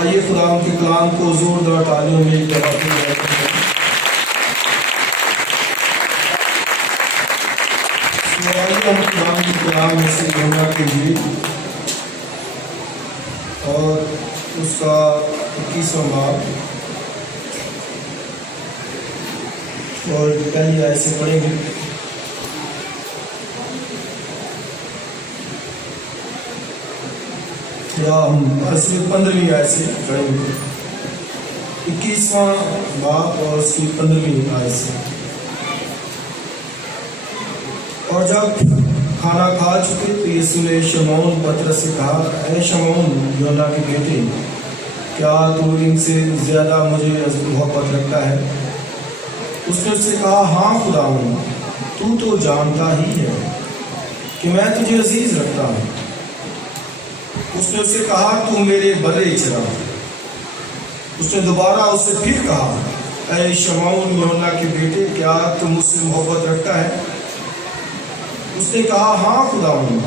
آئیے خدا ان کے کلام کو زوردار تالیوں میں ایک دفعہ پھر بیٹھتے ہیں۔ آئیے ہم کلام کے کلام میں سے یوحنا کی انجیل اور اس کا 21واں باب اور پہلی آیت سے پڑھیں گے۔ یا ہم اصل 15ویں آیت سے پڑھیں گے، 21واں باب اور اس کی 15ویں آیت سے۔ اور جب کھانا کھا چکے تو یسوع نے شمعون پطرس سے کہا، اے شمعون یوحنا کے بیٹے، کیا تو ان سے زیادہ مجھے محبت رکھتا ہے؟ اس نے اس سے کہا، ہاں خداوند، تو جانتا ہی ہے کہ میں تجھے عزیز رکھتا ہوں۔ اس نے اس سے کہا، تو میرے بلے چرا۔ اس نے دوبارہ اس سے پھر کہا، اے شمعون یوحنا کے بیٹے، کیا تو مجھ سے محبت رکھتا ہے؟ اس نے کہا، ہاں خداوند،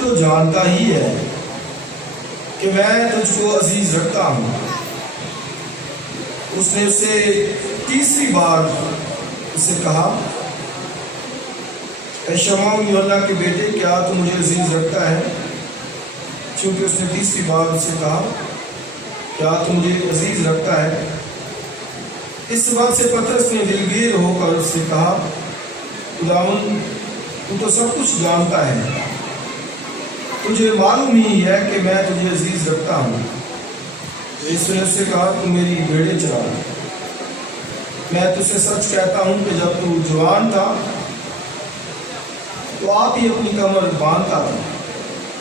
تو جانتا ہی ہے کہ میں تجھ کو عزیز رکھتا ہوں۔ اس نے اس سے تیسری بار اس سے کہا، اے شمعون یوحنا کے بیٹے، کیا تو مجھے عزیز رکھتا ہے؟ چونکہ اس نے تیسری بار اس سے کہا، کیا تو مجھے عزیز رکھتا ہے؟ اس بات سے پطرس نے دلگیر ہو کر اس سے کہا، خداوند، تو سب کچھ جانتا ہے، تجھے معلوم ہی ہے کہ میں تجھے عزیز رکھتا ہوں۔ اس نے اس سے کہا، تو میری بھیڑیں چرا۔ میں تجھ سے سچ کہتا ہوں کہ جب تو جوان تھا تو آپ ہی اپنی کمر باندھتا تھا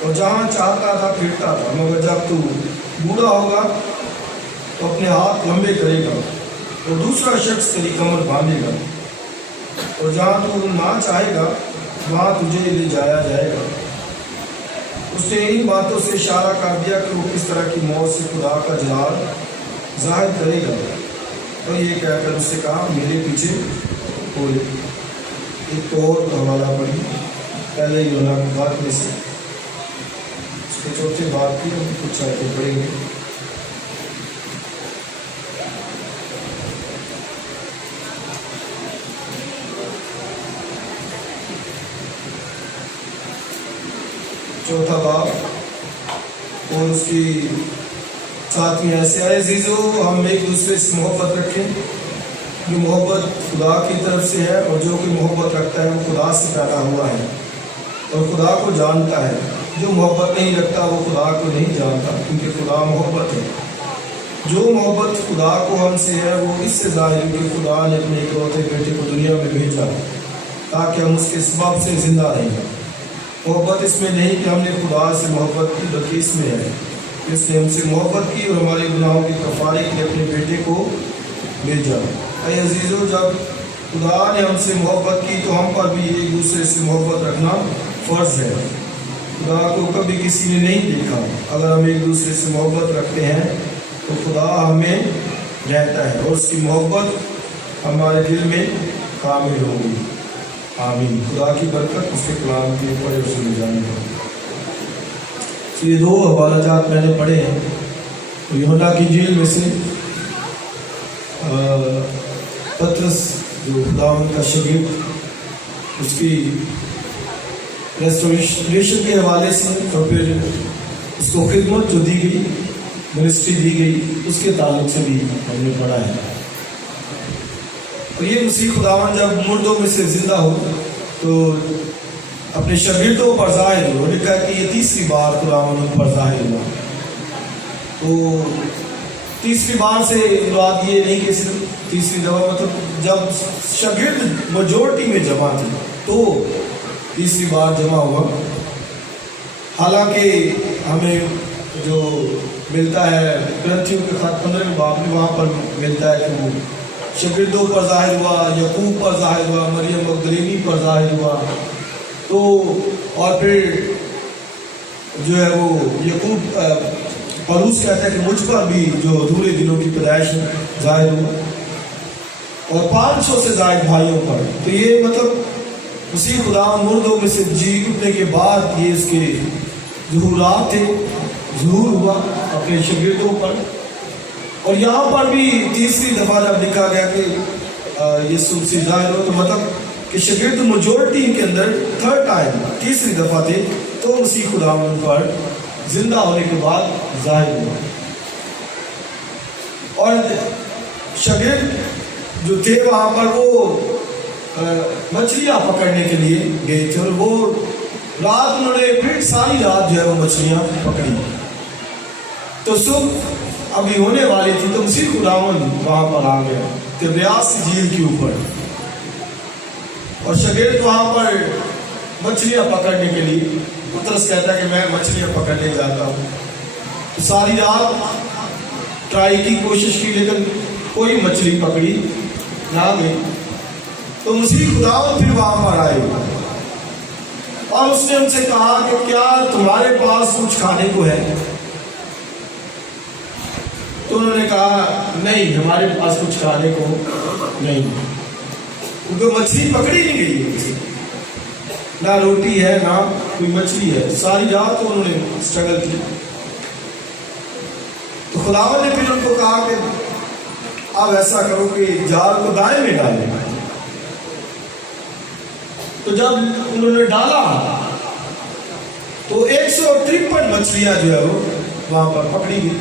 اور جہاں چاہتا تھا پھرتا تھا، مگر جب تو بوڑھا ہوگا تو اپنے ہاتھ لمبے کرے گا اور دوسرا شخص تیری کمر باندھے گا، اور جہاں تو نہ چاہے گا وہاں تجھے لے جایا جائے گا۔ اس نے ان باتوں سے اشارہ کر دیا کہ وہ کس طرح کی موت سے خدا کا جلال ظاہر کرے گا، اور یہ کہہ کر اس سے کہا، میرے پیچھے ہو لے۔ ایک اور حوالہ پڑھی پہلے یوحنا کی بات میں سے، اس کے چوتھے باب کی ہم کچھ آیتیں پڑھیں گے۔ چوتھا باب اور اس کی 7ویں آیت سے، اے عزیزو، ہم ایک دوسرے سے محبت رکھیں، جو محبت خدا کی طرف سے ہے، اور جو کہ محبت رکھتا ہے وہ خدا سے پیدا ہوا ہے اور خدا کو جانتا ہے۔ جو محبت نہیں رکھتا وہ خدا کو نہیں جانتا، کیونکہ خدا محبت ہے۔ جو محبت خدا کو ہم سے ہے وہ اس سے ظاہر ہے کہ خدا نے اپنے اکلوتے بیٹے کو دنیا میں بھیجا تاکہ ہم اس کے سبب سے زندہ رہیں۔ محبت اس میں نہیں کہ ہم نے خدا سے محبت کی، بلکہ اس میں ہے اس نے ہم سے محبت کی اور ہمارے گناہوں کے کفارے کے لیے اپنے بیٹے کو بھیجا۔ اے عزیزو، جب خدا نے ہم سے محبت کی تو ہم پر بھی ایک دوسرے سے محبت رکھنا فرض ہے۔ خدا کو کبھی کسی نے نہیں دیکھا، اگر ہم ایک دوسرے سے محبت رکھتے ہیں تو خدا ہمیں رہتا ہے اور اس کی محبت ہمارے دل میں کامل ہوگی۔ آمین۔ خدا کی برکت اس کے کلام کے اوپر اور سنے جانے کا۔ تو یہ 2 حوالہ جات میں نے پڑھے ہیں یوحنا کی انجیل میں سے، پطرس جو خداوند کا شاگرد، اس کی ریسٹوریشن کے حوالے سے، اور پھر اس کو خدمت جو دی گئی، منسٹری دی گئی، اس کے تعلق سے بھی ہم نے پڑھا ہے۔ اور یہ مسیح خداوند جب مردوں میں سے زندہ ہو تو اپنے شاگردوں پر ظاہر ہو، لکھا ہے کہ یہ تیسری بار خداوند ان پر ظاہر ہوا۔ تو تیسری بار سے مراد یہ نہیں کہ صرف تیسری دفعہ، مطلب جب شاگرد میجورٹی میں جمع تھے تو تیسری بار جمع ہوا۔ حالانکہ ہمیں جو ملتا ہے کرنتھیوں کے خط 15 باب میں، وہاں پر ملتا ہے کہ وہ شاگردوں پر ظاہر ہوا، یعقوب پر ظاہر ہوا، مریم مگدلینی پر ظاہر ہوا، تو اور پھر جو ہے وہ یعقوب پولس کہتا ہے کہ مجھ پر بھی جو ادھورے دنوں کی پیدائش ظاہر ہوا، اور 500 سے زائد بھائیوں پر۔ تو یہ مطلب مسیح خدا مردوں میں سے جی اٹھنے کے بعد یہ اس کے ظہورات تھے، ظہور ہوا اپنے شاگردوں پر. اور یہاں پر بھی تیسری دفعہ جب لکھا گیا کہ یسوع مسیح ظاہر ہوا، تو مطلب کہ شاگرد میجورٹی کے اندر تھرڈ ٹائم تیسری دفعہ تھے، تو مسیح خداوند پر زندہ ہونے کے بعد ظاہر ہوا. اور شاگرد جو تھے وہاں پر وہ مچھلیاں پکڑنے کے لیے گئے تھے، اور وہ رات انہوں نے پھر ساری رات جو ہے وہ مچھلیاں پکڑی. تو صبح ابھی ہونے والی تھی تو مسیح خداوند وہاں پر آ گیا تبریاس جھیل کے اوپر، اور شاگرد وہاں پر مچھلیاں پکڑنے کے لیے. پترس کہتا ہے کہ میں مچھلیاں پکڑنے جاتا ہوں. تو ساری رات ٹرائی کی، کوشش کی، لیکن کوئی مچھلی پکڑی نہ گئی. تو مسیح خداوند پھر وہاں پر آئے اور اس نے ان سے کہا کہ کیا تمہارے پاس کچھ کھانے کو ہے؟ تو انہوں نے کہا نہیں، ہمارے پاس کچھ کھانے کو نہیں، کیونکہ مچھلی پکڑی نہیں گئی ہے، نہ روٹی ہے نہ کوئی مچھلی ہے. ساری رات تو انہوں نے اسٹرگل کی. تو خداوند نے پھر ان کو کہا کہ اب ایسا کرو کہ جال کو دائیں میں ڈالیں. تو جب انہوں نے ڈالا تو 153 مچھلیاں جو ہے وہ وہاں پر پکڑی گئی.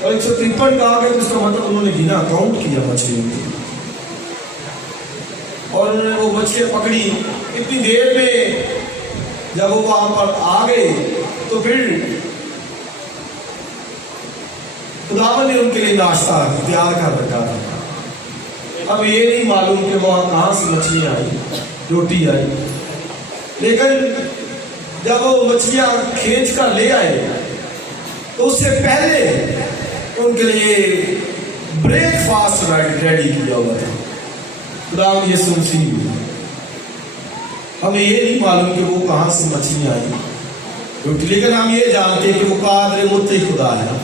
اور 153 کہا گیا، اس کا مطلب انہوں نے گنا، کاؤنٹ کیا مچھلیوں کی، اور انہوں نے وہ مچھلیاں پکڑی. اتنی دیر میں جب وہ وہاں پر آ گئے تو پھر خداوند نے ان کے لیے ناشتہ تیار کر رکھا تھا. اب یہ نہیں معلوم کہ وہاں کہاں سے مچھلیاں آئی، روٹی آئی، لیکن جب وہ مچھلیاں کھینچ کر لے آئے تو اس سے پہلے ان کے لیے بریک فاسٹ ریڈی کیا ہوا تھا. خداوند یسوع مسیح، ہمیں یہ نہیں معلوم کہ وہ کہاں سے مچھلیاں آئی روٹی، لیکن ہم یہ جانتے ہیں کہ وہ قادر مطلق خدا ہے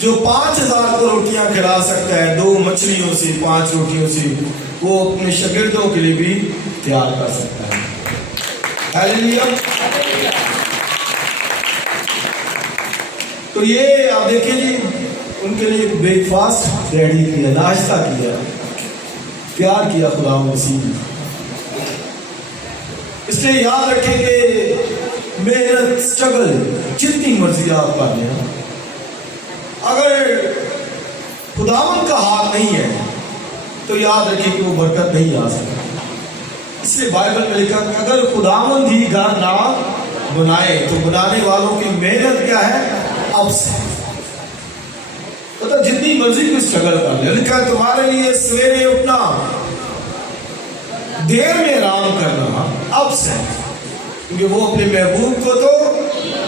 جو 5000 کو روٹیاں کھلا سکتا ہے. 2 مچھلیوں سے 5 روٹیوں سے وہ اپنے شاگردوں کے لیے بھی تیار کر سکتا ہے. ہیلیلویا. تو یہ آپ دیکھیں جی، ان کے لیے بریک فاسٹ ریڈی کیا، ناشتہ کیا، تیار کیا خداوند مسیح. اس لیے یاد رکھیں کہ محنت، اسٹرگل جتنی مرضی آپ کر لیں، اگر خداوند کا ہاتھ نہیں ہے تو یاد رکھیں کہ وہ برکت نہیں آ سکتی. اس لیے بائبل میں لکھا کہ اگر خداوند ہی گھر نہ بنائے تو بنانے والوں کی محنت کیا ہے؟ اب سے. مطلب جتنی مرضی کوئی اسٹرگل کر لے، لکھا ہے تمہارے لیے سویرے اٹھنا، دیر میں آرام کرنا اب سے، کیونکہ وہ اپنے محبوب کو تو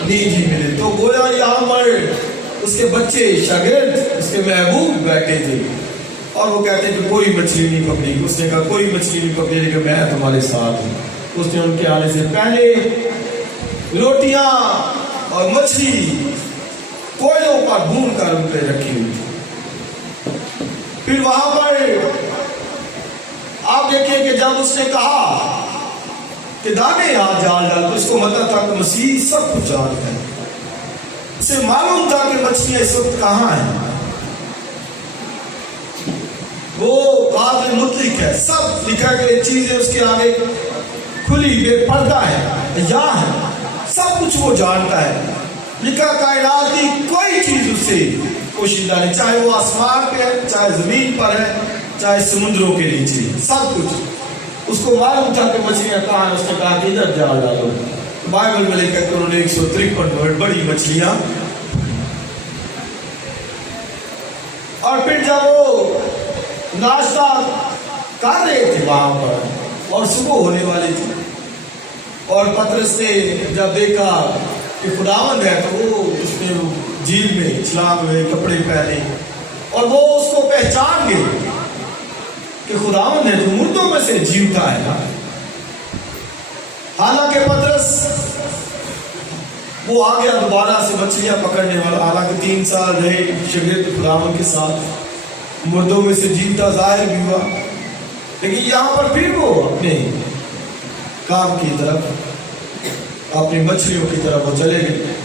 نیند ہی ملے. تو گویا یہاں پر اس کے بچے شاگرد اس کے محبوب بیٹھے تھے اور وہ کہتے ہیں کہ کوئی مچھلی نہیں پکڑی. اس نے کہا کوئی مچھلی نہیں پکڑی، لیکن میں تمہارے ساتھ ہوں. اس نے ان کے آنے سے پہلے روٹیاں اور مچھلی کوئلوں پر بھون کر ان پہ رکھی ہوئی تھی. پھر وہاں پر آپ دیکھیں کہ جب اس نے کہا کہ دانے یہاں جال ڈال، تو اس کو مطلب تھا کہ مسیح سب کچھ جانتا ہے. اسے معلوم تھا کہ مچھلیاں اس وقت کہاں ہیں. وہ قادر مطلق ہے، سب لکھا کہ چیزیں اس کے آگے کھلی بے پردہ ہے، یا ہے، سب کچھ وہ جانتا ہے. لکھا کائنات کی کوئی چیز اس سے پوشیدہ نہیں، چاہے وہ آسمان پہ ہے، چاہے زمین پر ہے، چاہے سمندروں کے نیچے، سب کچھ اس کو معلوم تھا کہ مچھلیاں کہاں ہیں. اس نے کہا کہ ادھر جال ڈالو. بائبل میں لکھا کہ انہوں نے 153 بڑی مچھلیاں. اور پھر جب وہ ناشتہ کر رہے تھے وہاں پر اور صبح ہونے والی تھی، اور پترس نے جب دیکھا کہ خداوند ہے تو وہ اس نے جھیل میں چھلانگ ہوئے، کپڑے پہنے، اور وہ اس کو پہچان گئے کہ خداوند ہے جو مردوں میں سے جی اٹھا ہے نا. حالانکہ پترس وہ آ گیا دوبارہ سے مچھلیاں پکڑنے والا، حالانکہ 3 سال رہے شاگرد خداوند کے ساتھ، مردوں میں سے جیتا ظاہر بھی ہوا، لیکن یہاں پر پھر وہ اپنے کام کی طرف، اپنی مچھلیوں کی طرف وہ چلے گئے.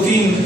3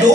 2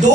2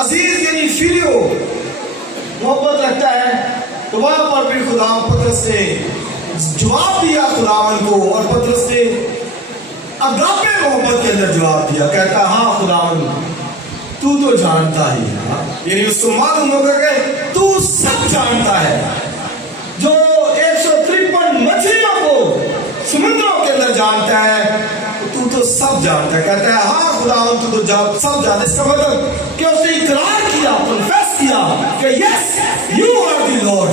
عزیز یعنی فیلیو محبت رکھتا ہے. تو وہاں پر پھر خدا پطرس نے جواب دیا خداوند کو, اور پطرس نے اگاپے محبت کے اندر جواب دیا. کہتا ہاں خداوند تو تو جانتا ہی ہے, یعنی اس کو معلوم ہوگا کہ تو سب جانتا ہے. جو 153 مچھلیوں کو سمندروں کے اندر جانتا ہے تو سب جانتا ہے. کہتا ہے ہاں خداوند تو سب جانتا ہے. اس کا مطلب کہ اس نے اقرار کیا, کنفیس کیا کہ yes you are the Lord.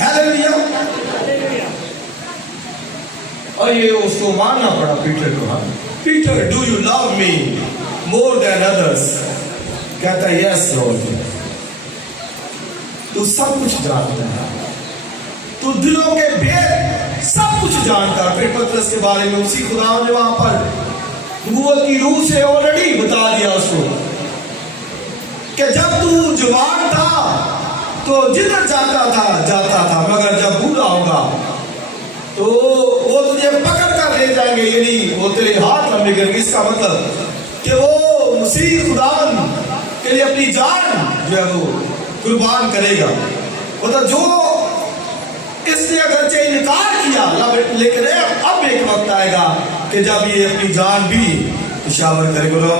Hallelujah. اور یہ اس کو ماننا پڑا پیٹر کو. Peter do you love me more than others. کہتا ہے یس لارڈ, تو سب کچھ جانتا ہے, تو دلوں کے بھید سب کچھ جانتا ہے. پھر پطرس کے بارے میں اسی خدا نے وہاں پر نبوت کی روح سے آلریڈی بتا دیا اس کو کہ جب تو جوان تھا تو جدھر جاتا تھا مگر جب بوڑھا ہوگا تو وہ تجھے پکڑ کر لے جائیں گے, یعنی وہ تیرے ہاتھ لمبے کریں گے. اس کا مطلب کہ وہ مسیح خداوند کے لیے اپنی جان جو ہے وہ قربان کرے گا. مطلب جو اس نے اگرچہ انکار کیا, لیکن اب ایک وقت آئے گا کہ جب یہ اپنی جان بھی نشاور کرے گا.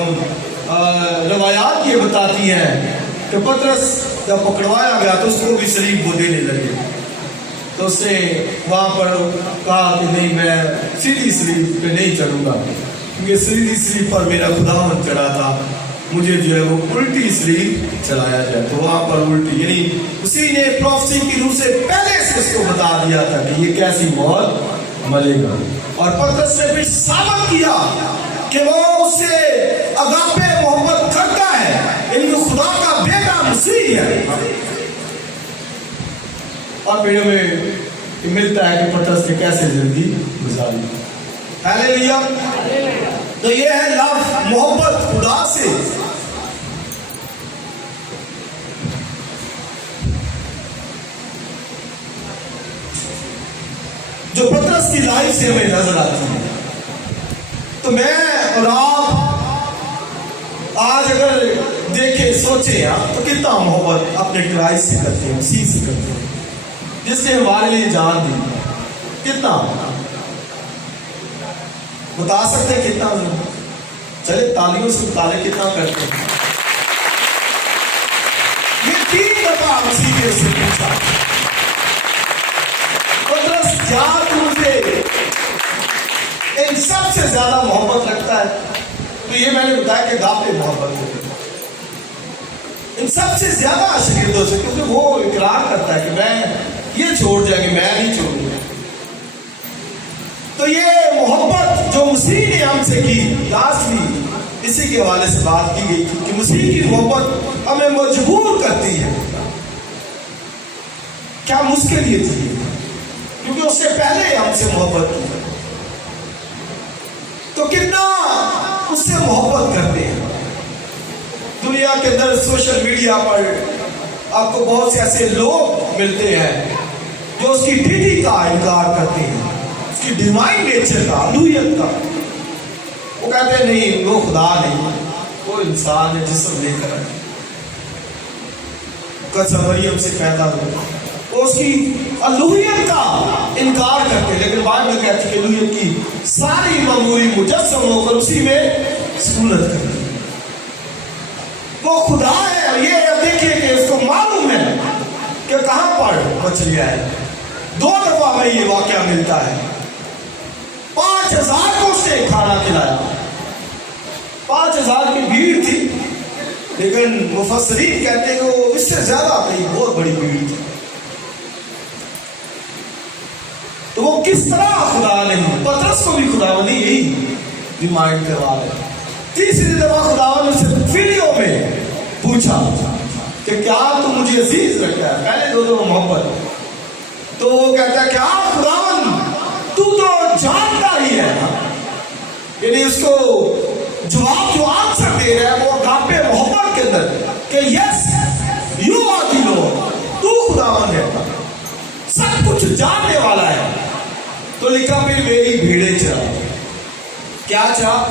روایات یہ بتاتی ہیں کہ پطرس جب پکڑوایا گیا تو اس کو بھی صلیب وہ دینے لگے. تو اس نے وہاں پر کہا کہ نہیں, میں سیدھی صلیب پہ نہیں چڑھوں گا, کیونکہ سیدھی صلیب پر میرا خداوند چڑھا تھا, مجھے جو ہے وہ الٹی صلیب چلایا جائے. تو وہاں پر الٹی, یعنی اسی نے پروفیسی کی روح سے پہلے سے اس کو بتا دیا تھا کہ یہ کیسی موت ملے گا. اور پطرس نے پھر ثابت کیا کہ وہ اس سے اگاپے محبت کرتا ہے, یعنی وہ خدا کا بیٹا مسیح ہے. اور پھر ہمیں ملتا ہے کہ پطرس نے کیسے زندگی گزاری. ہیلیلویا. تو یہ ہے لو, محبت خدا سے. جو پطرس کی لائف سے ہمیں نظر آتی ہے. تو میں اور آپ آج اگر دیکھیں سوچیں آپ تو کتنا محبت اپنے کرائسٹ سے کرتے ہیں, مسیح سے کرتے ہیں, جس نے ہمارے لیے جان دی. کتنا بتا سکتے ہیں کتنا؟ چلے تالیوں سے بتا لیں کتنا کرتے ہیں. یہ 3 دفعہ مسیح نے سے پوچھا پطرس کیا تو مجھے ان سب سے زیادہ محبت رکھتا ہے؟ تو یہ میں نے بتایا کہ اگاپے محبت ہے ان سب سے زیادہ شاگردوں سے, کیونکہ وہ اقرار کرتا ہے کہ میں یہ چھوڑ جائیں گے, میں نہیں چھوڑوں گا. تو یہ محبت جو مسیح نے ہم سے کی, لاسٹلی اسی کے حوالے سے بات کی گئی تھی کہ مسیح کی محبت ہمیں مجبور کرتی ہے. کیا ہم اس کے لیے تھی, کیونکہ اس سے پہلے ہم سے محبت کی. تو کتنا اس سے محبت کرتے ہیں. دنیا کے اندر سوشل میڈیا پر آپ کو بہت سے ایسے لوگ ملتے ہیں جو اس کی ڈیٹی کا انکار کرتے ہیں, اس کی ڈیوائن نیچر کا, الوہیت کا. وہ کہتے ہیں نہیں وہ خدا نہیں, وہ انسان ہے جسم لے کر قصہ مریم سے پیدا ہوا. وہ اس کی الوہیت کا انکار کرتے ہیں, لیکن بائبل کہتی ہے کہ الوہیت کی ساری معمولی مجسم ہو کر اسی میں سکونت کرتی ہے. وہ خدا ہے. اور یہ دیکھیے کہ اس کو معلوم ہے کہ کہاں پر مچھلیاں ہیں. 2 دفعہ میں یہ واقعہ ملتا ہے. 5000 کو اس نے کھانا کھلایا. 5000 کی بھیڑ تھی, لیکن مفسرین کہتے ہیں کہ وہ اس سے زیادہ تھی, بہت بڑی بھیڑ تھی. تو وہ کس طرح خدا نہیں, پطرس کو بھی خدا نے یہی ریمائنڈ کروا رہے. تیسری دفعہ خدا نے اسے فیلیو میں پوچھا کہ کیا تو مجھے عزیز رکھتا ہے. پہلے 2 دفعہ محبت. تو وہ کہتا ہے کہ آپ خداوند تو جانتا ہی ہے. یعنی اس کو جواب جو آنسر دے رہا ہے وہ اگاپے محبت کے اندر کہ yes you are the Lord, تو خداوند ہے, سب کچھ جاننے والا ہے. تو لکھا پھر میری بھیڑیں چرا. کیا چاہ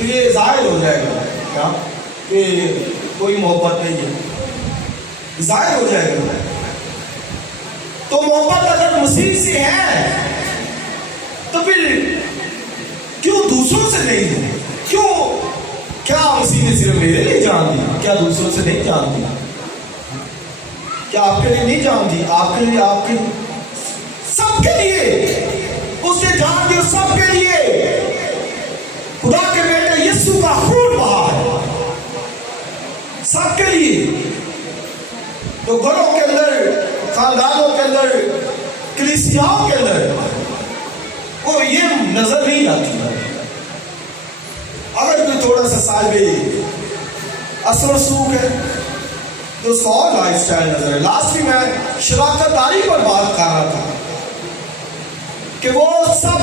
تو یہ ظاہر ہو جائے گا کیا کہ کوئی محبت نہیں ہے، ظاہر ہو جائے گا۔ تو محبت اگر مسیح سے ہے تو پھر کیوں دوسروں سے نہیں ہے؟ کیوں؟ کیا مسیح نے صرف میرے لیے جان دی؟ کیا دوسروں سے نہیں جان دی؟ کیا آپ کے لیے نہیں جان دی؟ آپ کے لیے، آپ کے سب کے لیے اس نے جان دی، سب کے لیے خدا کے بیٹے یسوع کا خون بہا ہے سب کے لیے۔ تو گھروں کے اندر، خاندانوں کے اندر، کلیسیاؤں کے اندر وہ یہ نظر نہیں آتی۔ اگر کوئی تھوڑا سا صاحب اثر رسوخ ہے تو اس کا اور لائف سٹائل نظر ہے۔ لاسٹ میں شراکت داری پر بات کر رہا تھا کہ وہ سب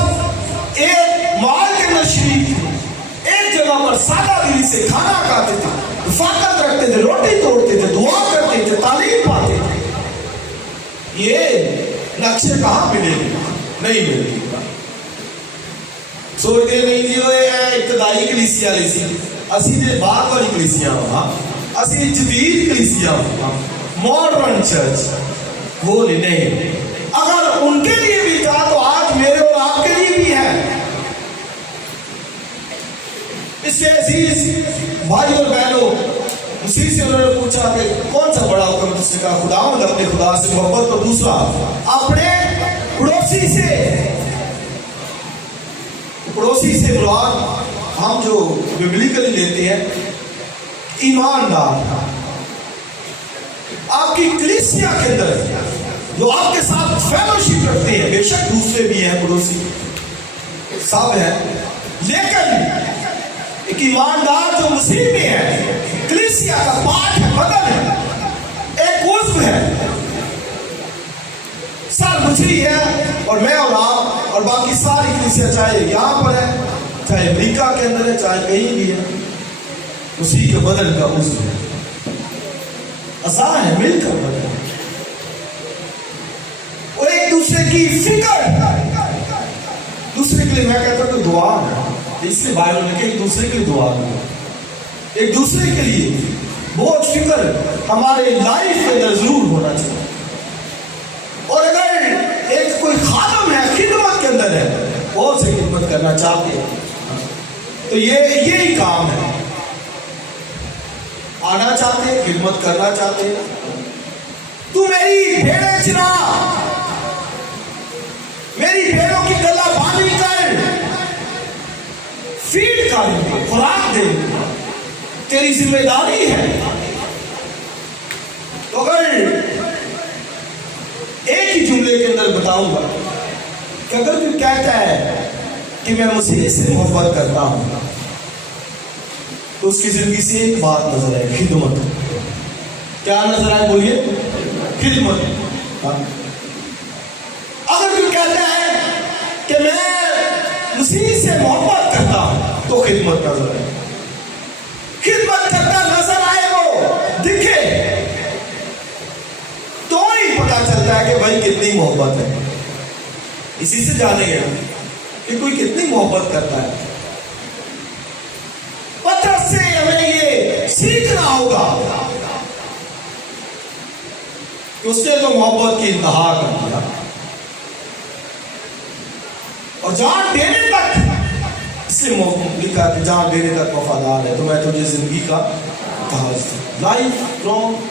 ایک مال کے اندر شریک تھے، ایک جگہ پر سادہ دلی سے کھانا کھاتے تھے، رفاقت رکھتے تھے، روٹی توڑتے تھے، دعا کرتے تھے، تعلیم پاتے تھے۔ یہ نقشے کہاں ملے گی؟ نہیں ملے گی۔ سوچتے نہیں جی وہ ابتدائی کلیسیا لی سی، اسی دے بعد والی کلیسیا ہوا، اسی جدید کلیسیا ہوا، ماڈرن چرچ وہ نہیں۔ اگر ان کے لیے بھی تھا تو آج میرے اور آپ کے لیے بھی ہے۔ اس سے عزیز بھائی اور بہنوں، اسی سے انہوں نے پوچھا کہ کون سا بڑا حکم؟ اس نے کہا خداوند اپنے خدا سے محبت، اور دوسرا اپنے پڑوسی سے۔ پڑوسی سے مراد ہم جو ببلیکلی لیتے ہیں ایماندار، آپ کی کلیسیا کے اندر جو آپ کے ساتھ فیلوشپ رکھتے ہیں، بے شک دوسرے بھی ہیں، پڑوسی سب ہیں، لیکن ایک ایماندار جو مسیح میں ہے، کلیسیا کا پارٹ ہے، بدن ہے، ایک عضو ہے، سر مچھلی ہے، اور میں اور آپ اور باقی ساری کلیسیا، چاہے یہاں پر ہے، چاہے امریکہ کے اندر ہے، چاہے کہیں بھی ہے، مسیح کے بدن کا عضو ہے، اعضاء ہے، مل کر بدن ہے، اور ایک دوسرے کی فکر، دوسرے کے لیے میں کہتا ہوں کہ دعا ہے، اس لیے بائبل میں کہ ایک دوسرے کے لیے دعا ہے، ایک دوسرے کے لیے بہت فکر ہمارے لائف کے اندر ضرور ہونا چاہیے۔ اور اگر ایک کوئی خادم ہے، خدمت کے اندر ہے، اور سے خدمت کرنا چاہتے ہیں تو یہی کام ہے، آنا چاہتے ہیں، خدمت کرنا چاہتے ہیں، تو میری بھیڑیں چرا، میری بھیڑوں کی گلا بانی کر، فیڈ کر، خوراک دے، تیری ذمہ داری ہے۔ تو اگر ایک ہی جملے کے اندر بتاؤں گا کہ اگر کوئی کہتا ہے کہ میں مسیح سے محبت کرتا ہوں تو اس کی زندگی سے ایک بات نظر آئے، خدمت۔ کیا نظر آئے؟ بولیے، خدمت۔ اگر کوئی کہتا ہے کہ میں مسیح سے محبت کرتا ہوں تو خدمت نظر آئے، خدمت کرتا نظر آئے، وہ دکھے تو ہی پتا چلتا ہے کہ بھائی کتنی محبت ہے۔ اسی سے جانیں گے کہ کوئی کتنی محبت کرتا ہے۔ پترس سے ہمیں یہ سیکھنا ہوگا کہ اس نے تو محبت کی انتہا کر دیا اور جان دینے تک، اس لیے لکھا کہ جان دینے تک وفادار ہے تو میں تجھے زندگی کا تاج دوں۔ لائف لانگ،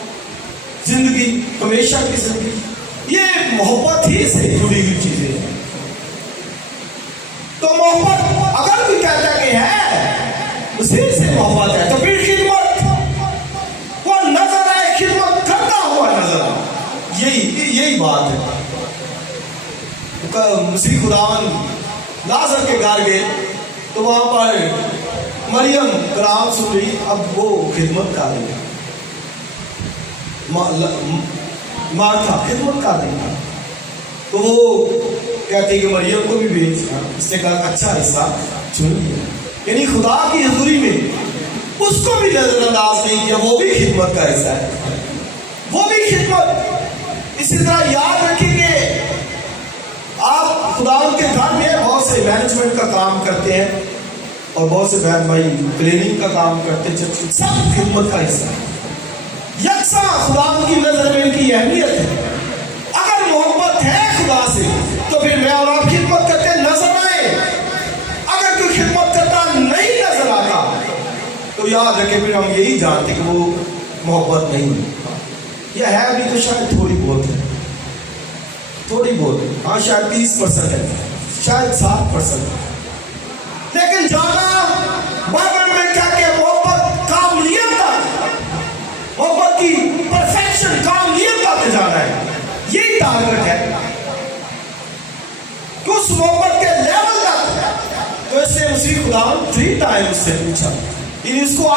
زندگی، ہمیشہ کی زندگی، یہ محبت ہی سے جڑی ہوئی چیزیں ہیں۔ تو محبت اگر کوئی کہتا کہ ہے مسیح سے محبت ہے تو پھر خدمت، وہ نظر آئے، خدمت کرتا ہوا نظر آئے، یہی بات ہے۔ مسیح خداوند لازر کے گھر گئے تو وہاں پر مریم کلام سن رہی، اب وہ خدمت کر رہی، مارتھا خدمت کر رہی، تو وہ کہتے کہ مریم کو بھی بھیج۔ اس نے کہا اچھا حصہ چن لیا، یعنی خدا کی حضوری میں اس کو بھی نظر انداز نہیں کیا، وہ بھی خدمت کا حصہ ہے، وہ بھی خدمت۔ اسی طرح یاد رکھیں کہ آپ خدا کے گھر میں بہت سے مینجمنٹ کا کام کرتے ہیں اور بہت سے بہن بھائی کلیننگ کا کام کرتے، سب خدمت کا حصہ ہے۔ یکساں خدا کی نظر میں ان کی اہمیت ہے۔ اگر محبت ہے خدا سے تو پھر میں اور آپ خدمت کرتے نظر آئے، اگر کوئی خدمت کرتا نہیں نظر آتا تو یاد رکھے پھر ہم یہی جانتے کہ وہ محبت نہیں ہے، یہ ہے بھی تو شاید تھوڑی بہت ہے، تھوڑی بہت ہے، ہاں شاید 30% ہے، شاید 7%، لیکن جانا بائبل میں کیا کہ محبت کاملیت تک، محبت کی پرفیکشن کاملیت تک جانا ہے، یہی ٹارگٹ ہے کہ اس محبت کے لیول تک۔ تو اس نے مسیح خدا 3 ٹائم اس سے پوچھا، اس کو